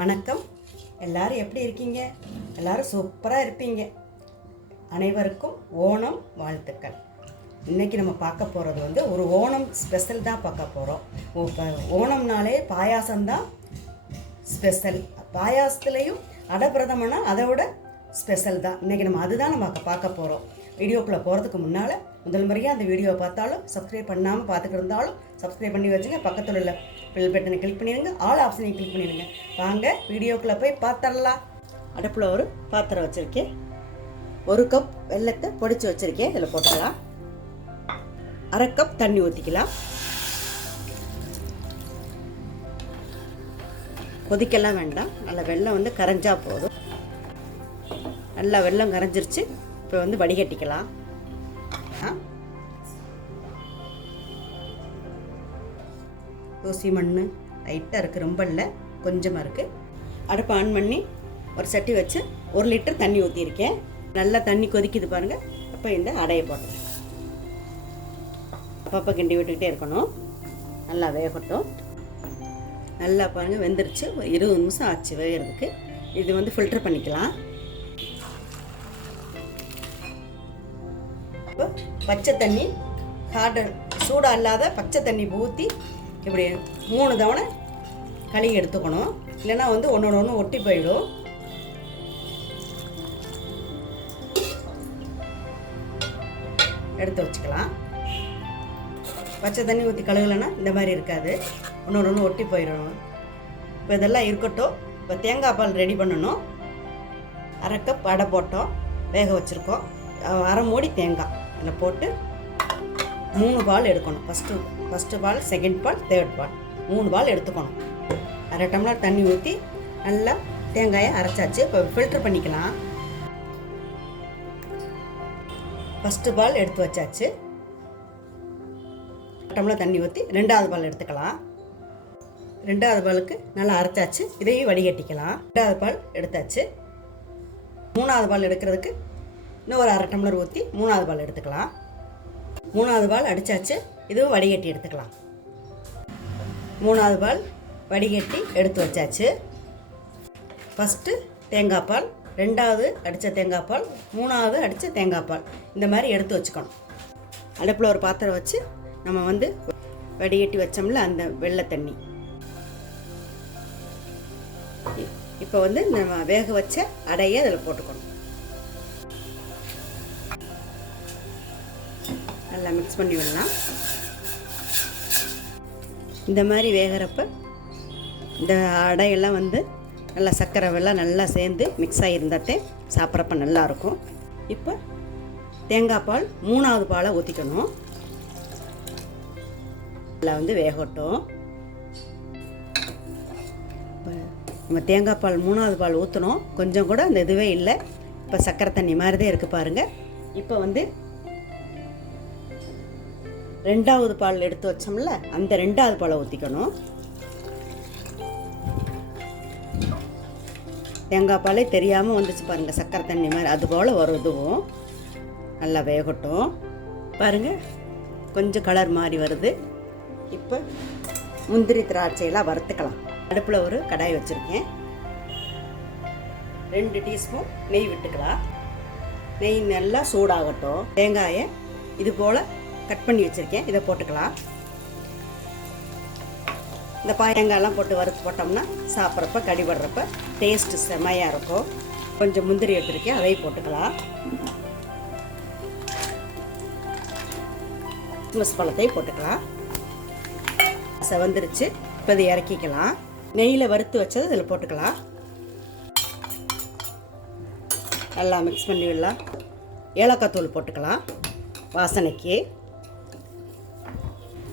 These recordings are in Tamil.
வணக்கம். எல்லாரும் எப்படி இருக்கீங்க? எல்லாரும் சூப்பராக இருப்பீங்க. அனைவருக்கும் ஓணம் வாழ்த்துக்கள். இன்றைக்கி நம்ம பார்க்க போகிறது ஒரு ஓணம் ஸ்பெஷல் தான் பார்க்க போகிறோம். ஓணம்னாலே பாயாசம்தான் ஸ்பெஷல். பாயாசத்துலேயும் பிரதமனா அதை விட ஸ்பெஷல் தான். இன்றைக்கி நம்ம அதுதான் நம்ம பார்க்க போகிறோம். வீடியோக்குள்ளே போகிறதுக்கு முன்னால் முதல் முறையாக அந்த வீடியோவை பார்த்தாலும் சப்ஸ்கிரைப் பண்ணாமல் பார்த்துட்டு இருந்தாலும் சப்ஸ்கிரைப் பண்ணி வச்சுங்க. பக்கத்தில் உள்ள பெல் பட்டனை கிளிக் பண்ணிடுங்க. ஆல் ஆப்ஷனையும் கிளிக் பண்ணிடுங்க. வாங்க வீடியோக்குள்ளே போய் பார்த்துடலாம். அடுப்பில் ஒரு பாத்திரம் வச்சுருக்கேன். 1 கப் வெல்லத்தை பொடிச்சு வச்சுருக்கேன். இதில் போட்டுக்கலாம். 1/2 கப் தண்ணி ஊற்றிக்கலாம். கொதிக்கலாம் வேண்டாம். நல்லா வெல்லம் கரைஞ்சா போதும். நல்லா வெல்லம் கரைஞ்சிருச்சு. இப்போ வடிகட்டிக்கலாம். தூசி மண் லைட்டாக இருக்குது, ரொம்ப இல்லை, கொஞ்சமாக இருக்குது. அடுப்பை ஆன் பண்ணி ஒரு சட்டி வச்சு 1 லிட்டர் தண்ணி ஊற்றிருக்கேன். நல்லா தண்ணி கொதிக்குது பாருங்கள். அப்போ இந்த அடையை போட்டேன். அப்பப்போ கிண்டி விட்டுக்கிட்டே இருக்கணும். நல்லா வேகட்டும். நல்லா பாருங்கள் வெந்துருச்சு. ஒரு 20 நிமிஷம் ஆச்சு வேகிறதுக்கு. இது ஃபில்டர் பண்ணிக்கலாம். இப்போ பச்சை தண்ணி சூடாக இல்லாத பச்சை தண்ணி ஊற்றி இப்படி 3 தவணை கழுவி எடுத்துக்கணும். இல்லைன்னா ஒன்றோட ஒன்று ஒட்டி போயிடும். எடுத்து வச்சுக்கலாம். பச்சை தண்ணி ஊற்றி கழுவலைன்னா இந்த மாதிரி இருக்காது, ஒன்றோட ஒன்று ஒட்டி போயிடணும். இப்போ இதெல்லாம் இருக்கட்டும். இப்போ தேங்காய் பால் ரெடி பண்ணணும். 1/2 கப் அடை போட்டோம், வேக வச்சுருக்கோம். 1/2 மூடி தேங்காய் இதில் போட்டு 3 பால் எடுக்கணும். ஃபஸ்ட்டு பால், செகண்ட் பால், தேர்ட் பால், 3 பால் எடுத்துக்கணும். 1/2 டம்ளர் தண்ணி ஊற்றி நல்லா தேங்காயை அரைச்சாச்சு. இப்போ ஃபில்டர் பண்ணிக்கலாம். ஃபஸ்ட்டு பால் எடுத்து வச்சாச்சு. 1 டம்ளர் தண்ணி ஊற்றி 2வது பால் எடுத்துக்கலாம். 2வது பாலுக்கு நல்லா அரைச்சாச்சு. இதையும் வடிகட்டிக்கலாம். 2வது பால் எடுத்தாச்சு. 3வது பால் எடுக்கிறதுக்கு இன்னும் ஒரு 1/2 டம்ளர் ஊற்றி 3வது பால் எடுத்துக்கலாம். 3வது பால் அடித்தாச்சு. இதுவும் வடிகட்டி எடுத்துக்கலாம். 3வது பால் வடிகட்டி எடுத்து வச்சாச்சு. ஃபஸ்ட்டு தேங்காய் பால், 2வது அடித்த தேங்காய் பால், 3வது அடித்த தேங்காய் பால், இந்த மாதிரி எடுத்து வச்சுக்கணும். அடுப்பில் ஒரு பாத்திரம் வச்சு நம்ம வடிகட்டி வச்சோம்ல அந்த வெள்ளை தண்ணி, இப்போ நம்ம வேக வச்ச அடையை அதில் போட்டுக்கணும். நல்லா மிக்ஸ் பண்ணி விடலாம். இந்த மாதிரி வேகிறப்ப இந்த அடையெல்லாம் நல்லா சர்க்கரை வெல்லம் நல்லா சேர்ந்து மிக்ஸ் ஆகியிருந்தாத்தே சாப்பிட்றப்ப நல்லாயிருக்கும். இப்போ தேங்காய் பால் 3வது பாலை ஊற்றிக்கணும். நல்லா வேகட்டும். இப்போ நம்ம தேங்காய் பால் 3வது பால் ஊற்றணும். கொஞ்சம் கூட அந்த இதுவே இல்லை. இப்போ சர்க்கரை தண்ணி மாதிரி தான் இருக்குது பாருங்கள். இப்போ 2வது பால் எடுத்து வச்சோம்ல அந்த 2வது பாலை ஊற்றிக்கணும். தேங்காய் பாலே தெரியாமல் வந்துச்சு பாருங்கள், சர்க்கரை தண்ணி மாதிரி அதுபோல் வரும். இதுவும் நல்லா வேகட்டும். பாருங்கள் கொஞ்சம் கலர் மாதிரி வருது. இப்போ முந்திரி திராட்சையெல்லாம் வறுத்துக்கலாம். அடுப்பில் ஒரு கடாய் வச்சுருக்கேன். 2 டீஸ்பூன் நெய் விட்டுக்கலாம். நெய் நல்லா சூடாகட்டும். தேங்காயை இது போல் கட் பண்ணி வச்சுருக்கேன். இதை போட்டுக்கலாம். இந்த தேங்காயெல்லாம் போட்டு வறுத்து போட்டோம்னா சாப்பிட்றப்ப கடிபடுறப்ப டேஸ்ட்டு செமையாக இருக்கும். கொஞ்சம் முந்திரி எடுத்துருக்கேன், அதையும் போட்டுக்கலாம். கிறிஸ்மஸ் பழத்தையும் போட்டுக்கலாம். செவந்துருச்சு. இப்போ இதை இறக்கிக்கலாம். நெய்யில் வறுத்து வச்சது இதில் போட்டுக்கலாம். நல்லா மிக்ஸ் பண்ணி விடலாம். ஏலக்காய் தூள் போட்டுக்கலாம் வாசனைக்கு.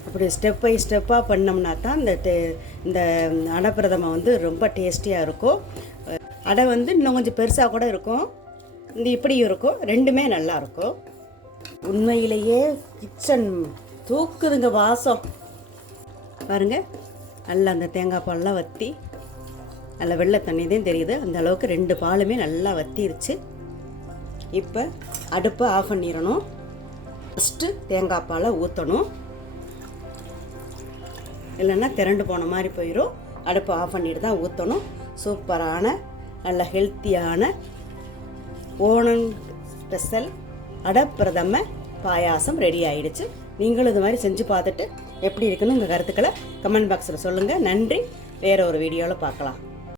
அப்படி ஸ்டெப் பை ஸ்டெப்பாக பண்ணோம்னா தான் இந்த அடை பிரதமன் ரொம்ப டேஸ்டியாக இருக்கும். அடை இன்னும் கொஞ்சம் பெருசாக கூட இருக்கும். இப்படியும் இருக்கும். ரெண்டுமே நல்லாயிருக்கும். உண்மையிலேயே கிச்சன் தூக்குதுங்க வாசம் பாருங்கள். நல்லா அந்த தேங்காய் பால்லாம் வற்றி நல்லா வெள்ளை தண்ணி தான் தெரியுது. அந்த அளவுக்கு 2 பாலுமே நல்லா வற்றிருச்சு. இப்போ அடுப்பை ஆஃப் பண்ணிடணும். ஃபஸ்ட்டு தேங்காய் பாலை ஊற்றணும். இல்லைன்னா திரண்டு போன மாதிரி போயிடும். அடுப்பை ஆஃப் பண்ணிட்டு தான் ஊற்றணும். சூப்பரான நல்ல ஹெல்த்தியான ஓணம் ஸ்பெஷல் பிரதம பாயாசம் ரெடி ஆயிடுச்சு. நீங்களும் இது மாதிரி செஞ்சு பார்த்துட்டு எப்படி இருக்குன்னு உங்கள் கருத்துக்களை கமெண்ட் பாக்ஸில் சொல்லுங்கள். நன்றி. வேற ஒரு வீடியோவில் பார்க்கலாம்.